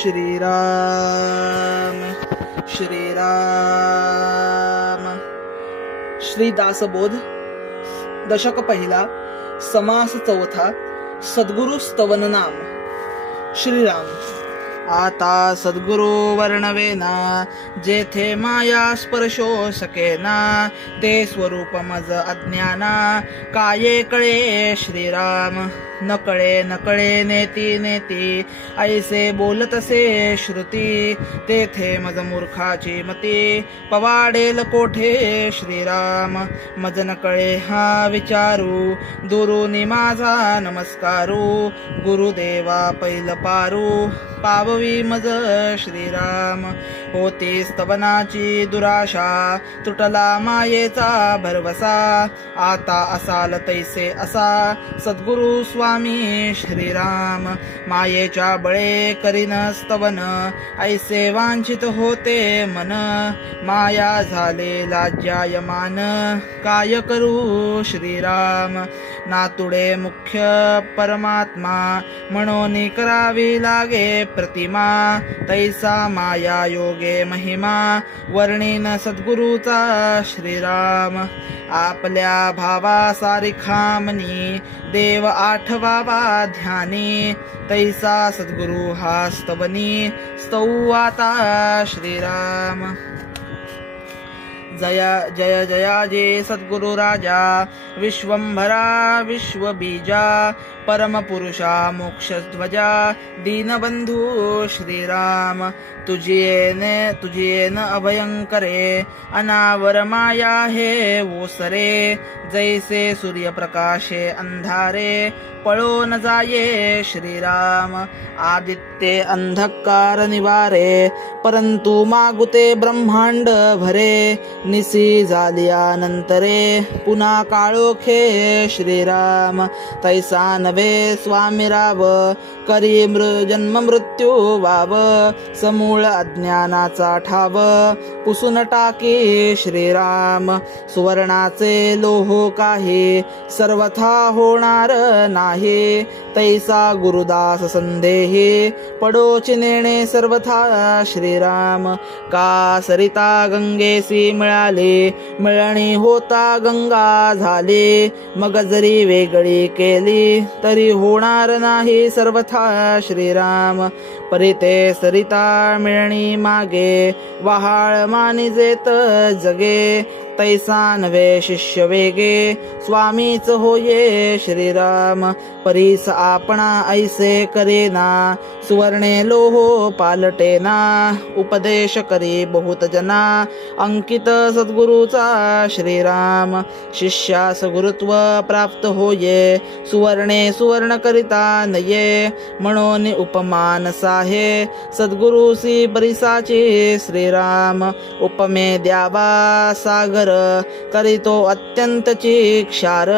श्रीराम श्रीराम. श्री दासबोध दशक पहिला, समास चौथा, सद्गुरु स्तवन नाम. श्रीराम. आता सद्गुरु वर्णवेना, जेथे माया स्पर्शो सकेना, ते स्वरूप मज अज्ञाना, काये कळे श्रीराम. न कळे नेती नेती, ऐसे बोलतसे श्रुती, तेथे मज मूर्खाची मती, पवाडेल कोठे श्रीराम. मज न कळे हा विचारू, दुरुनी माझा नमस्कारू, गुरुदेवा पैल पारू, पाववी मज श्रीराम. होती स्तवनाची दुराशा, तुटला मायेचा भरवसा, आता असाल तैसे असा सद्गुरु स्वामी श्रीराम. मायेच्या बळे करीन स्तवन, ऐसे वांछित होते मन, माया झाले लाज्यायमान, काय करू श्रीराम. नातुडे मुख्य परमात्मा, म्हणून करावी लागे प्रतिमा, तैसा माया योगे महिमा, वर्णीन सद्गुरूचा श्रीराम. आपल्या भावा सारिखामनी, देव आठवावा ध्यानी, तैसा सद्गुरु हा स्तवनी, स्तवू आता श्रीराम. जय जय जयाजे सद्गुरु राजा, विश्वंभरा विश्वबीजा, परमपुरुषा मोक्षध्वजा, दीनबंधू श्रीराम. तुझियेन अभयंकरे, अनावर माया हे ओसरे, जैसे सूर्यप्रकाशे अंधारे, पळो न जाये श्रीराम. आदित्य अंधकार निवारे, परंतु मागुते ब्रह्मांड भरे, निसी झालियानंतरे, पुन्हा काळोखे श्रीराम. तैसा नवे स्वामीराव, करी जन्म मृत्यू वाव, समूळ अज्ञानाचा ठाव, पुसून टाकी श्रीराम. सुवर्णाचे लोह काही, सर्वथा होणार नाही, तैसा गुरुदास संदेही, पडोची नेणे सर्वथा श्रीराम. का सरिता गंगेसी मिळाले, मिळणी होता गंगा झाली, मग जरी वेगळी केली, तरी होणार नाही सर्वथा श्रीराम. परिते सरिता मिळणी मागे, वहाळ मानिजेत जगे, तैसा नवे शिष्य वेगे, स्वामीच होये श्रीराम. परीस आपणा ऐसे करेना, सुवर्णे लोह पालटेना, उपदेश करी बहुत जना, अंकित सद्गुरूचा श्रीराम. शिष्यास गुरुत्व प्राप्त होये, सुवर्णे सुवर्ण करिता नये, म्हणून उपमान साहे, सद्गुरुसी परिसाची श्रीराम. उपमे द्यावा सागर, तरी तो अत्यंतची क्षार,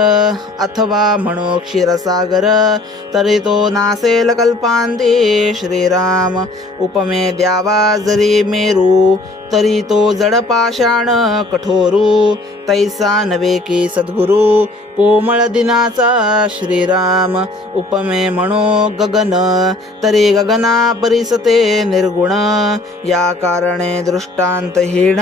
अथवा म्हणो क्षीरसागर, तरी तो नासेल कल्पांती श्रीराम. उपमे द्यावा जरी मेरू, तरी तो जड पाषाण कठोरू, तैसा नवे की सद्गुरु, कोमळ दिनाचा श्रीराम. उपमे म्हणो गगन, तरी गगना परिसते निर्गुण, या कारणे दृष्टांतहीन,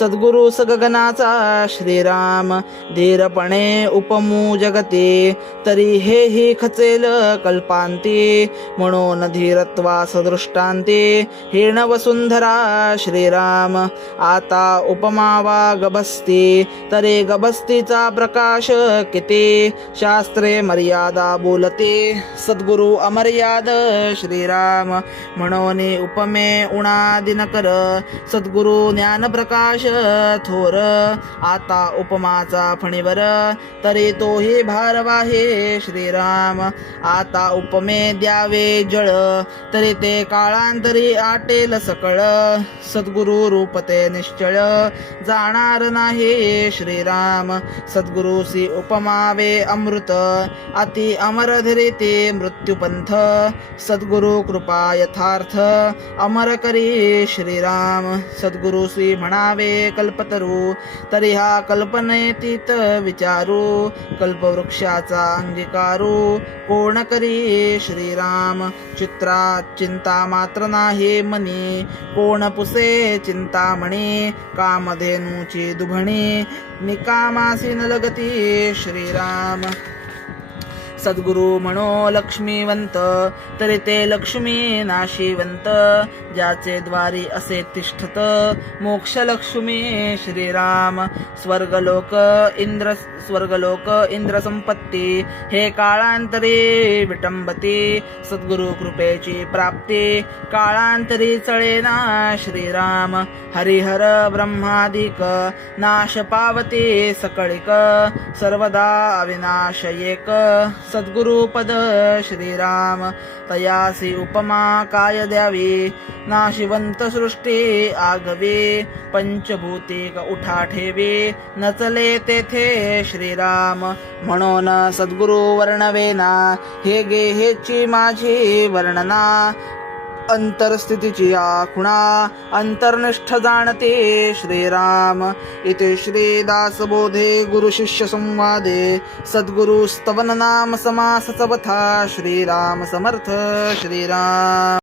सद्गुरु गगनाचा श्रीराम. धीरपणे उपमू जगती, तरी हेही खचेल कल्पांती, म्हणून धीरत्वास दृष्टांती, हीन वसुंधरा श्रीराम. आता उपमावा गबस्ती, तरी गबस्तीचा प्रकाश किती, शास्त्रे मर्यादा बोलते, सद्गुरु अमर्याद श्रीराम. म्हणून उपमे उणा दिनकर, सद्गुरु ज्ञान प्रकाश थोर. आता उपमाचा फणीवर, तरी तोही भारवाहे श्रीराम. आता उपमे द्यावे जळ, तरी ते काळांतरी आटेल सकळ, सद्गुरु रूपते निश्चळ, जाणार नाही श्रीराम. सद्गुरुसी उपमावे अमृत अति अमर धरिते मृत्युपंथ सद्गुरु कृपा यथार्थ अमर करी श्रीराम सद्गुरु श्री म्हणावे कल्पतरू तरी हा कल्पनेतीत विचारू कल्पवृक्षाचा अंगीकारू कोण करी श्रीराम चित्रात चिंता मात्र नाही मनी कोण पुसे चिंतामणी कामधेनूची दुभणी निकामासी न लगती श्रीराम सद्गुरु म्हणो लक्ष्मीवंत तरी ते लक्ष्मी नाशिवंत ज्याचे द्वारी असे तिष्ठत मोक्ष लक्ष्मी श्रीराम स्वर्गलोक इंद्र संपत्ती हे काळांतरी विटंबती सद्गुरु कृपेची प्राप्ती काळांतरी चळेना श्रीराम हरिहर ब्रह्मादिक नाश पावती सकळिक सर्वदा अविनाश एक सद्गुरु पद श्रीराम तयासी उपमा काय द्यावी नाशिवंत सृष्टी आगवी पंचभूतिक उठा ठेवी नचले तेथे श्रीराम म्हणून सद्गुरु वर्णवेना हे गे हेची माझी वर्णना अंतरस्थितीची आखुणा अंतर्निष्ठ जाणते श्रीराम इथे श्रीदासबोधे गुरुशिष्य संवादे सद्गुरु स्तवन नाम समास चवथा श्रीराम समर्थ श्रीराम